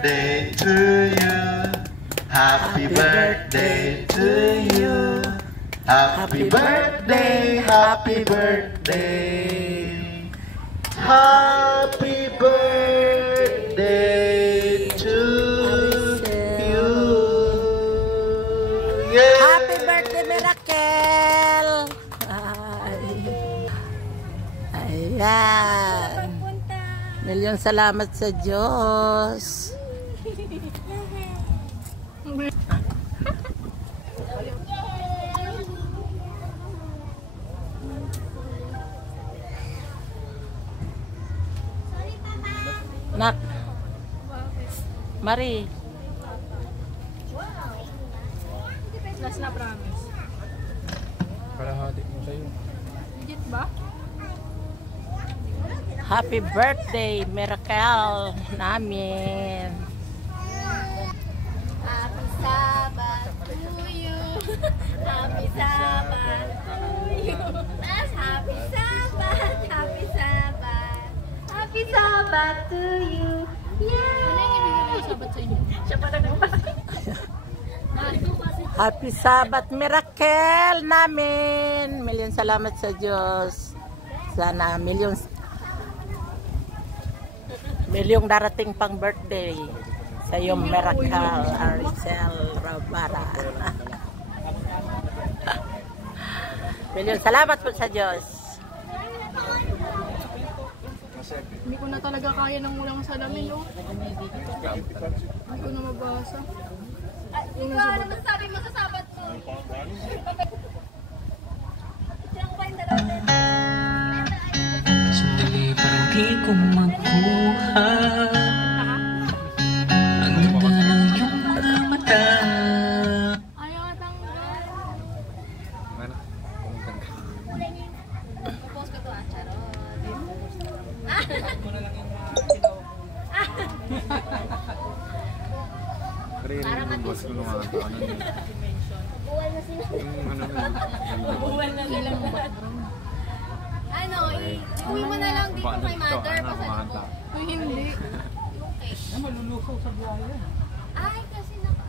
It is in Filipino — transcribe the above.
Day to you. Happy birthday to you. Happy birthday, happy birthday. Happy birthday to you. Yeah. Happy birthday, Miracle! Ayan. Milyong salamat sa Diyos. Nak. Mari. Last na promise. Kalahati mo sa'yo. Legit ba? Happy birthday, Miracle namin. Happy Sabbath to you. Happy Sabbath to you. Happy Sabbath, Happy Sabbath. Happy Sabbath to you. Yay! Ano yung ibigay ng sabat sa inyo? Siya pa nagpapakita. Happy Sabbath, Miracle namin. Milyong salamat sa Diyos. Sana milyong darating pang birthday sa iyong Miracle Aricel Rabara. Milyong salamat po sa Diyos. Hindi ko na talaga kaya ng ulang salamin, no? Hindi ko na mabasa. Ano masasabi mo sa Sabbath to? Diyan ko yung dalawa. Sandali parang di ko magkuha. Ang ganda ng iyong mga mata. Ayaw tanggal. Mana? Post ko to, charot. Para yung boss ko nung mga taon. Buwal na sila. Yung ano na. Buwal na sila. Ano, iuwi mo na lang dito kay mother. Pasalubong. Uy, hindi. Ay,